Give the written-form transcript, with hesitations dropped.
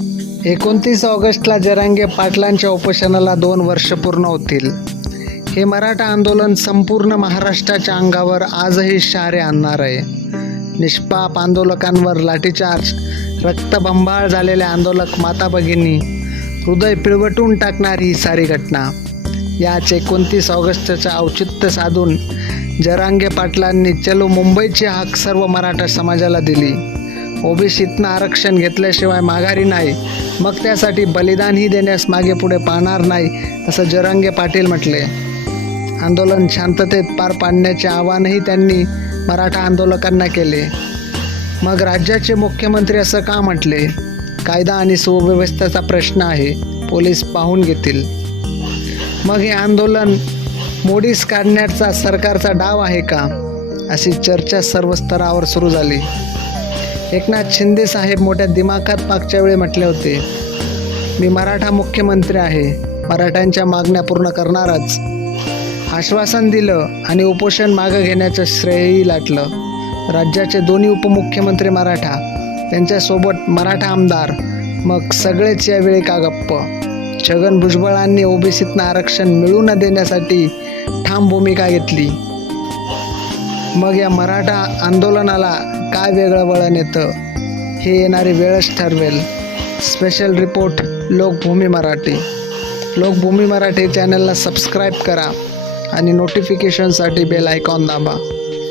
29 ऑगस्टला जरांगे पाटलांच्या उपोषणाला 2 वर्ष पूर्ण होतील. हे मराठा आंदोलन संपूर्ण महाराष्ट्राच्या अंगावर आजही शहारे आणणार आहे. निष्पाप आंदोलकांवर लाठीचार्ज, रक्तबंबाळ झालेले आंदोलक माता भगिनी, हृदय पिळवटून टाकणारी ही सारी घटना. याच 29 ऑगस्टचं औचित्य साधून जरांगे पाटलांनी चलो मुंबईची हाक सर्व मराठा समाजाला दिली. ओबीसीतनं आरक्षण घेतल्याशिवाय माघारी नाही, मग त्यासाठी बलिदानही देण्यास मागे पुढे पाहणार नाही, असं जरांगे पाटील म्हटले. आंदोलन शांततेत पार पाडण्याचे आवाहनही त्यांनी मराठा आंदोलकांना केले. मग राज्याचे मुख्यमंत्री असं का म्हटले? कायदा आणि सुव्यवस्थेचा प्रश्न आहे, पोलीस पाहून घेतील. मग हे आंदोलन मोडीस काढण्याचा सरकारचा डाव आहे का, अशी चर्चा सर्व स्तरावर सुरू झाली. एकनाथ शिंदे साहेब मोठ्या दिमाखात मागच्या वेळी म्हटले होते, मी मराठा मुख्यमंत्री आहे, मराठ्यांच्या मागण्या पूर्ण करणारच. आश्वासन दिलं आणि उपोषण मागं घेण्याचं श्रेयही लाटलं. राज्याचे दोन्ही उपमुख्यमंत्री मराठा, त्यांच्यासोबत मराठा आमदार, मग सगळेच यावेळी का गप्प? छगन भुजबळांनी ओबीसीतनं आरक्षण मिळू न देण्यासाठी ठाम भूमिका घेतली. मग या मराठा आंदोलनाला काय वेगळं वळण येतं हे येणारी वेळच ठरवेल. Special report Lokbhumi Marathi. लोकभूमी मराठी चॅनलला सबस्क्राईब करा आणि नोटिफिकेशनसाठी बेल आयकॉन दाबा.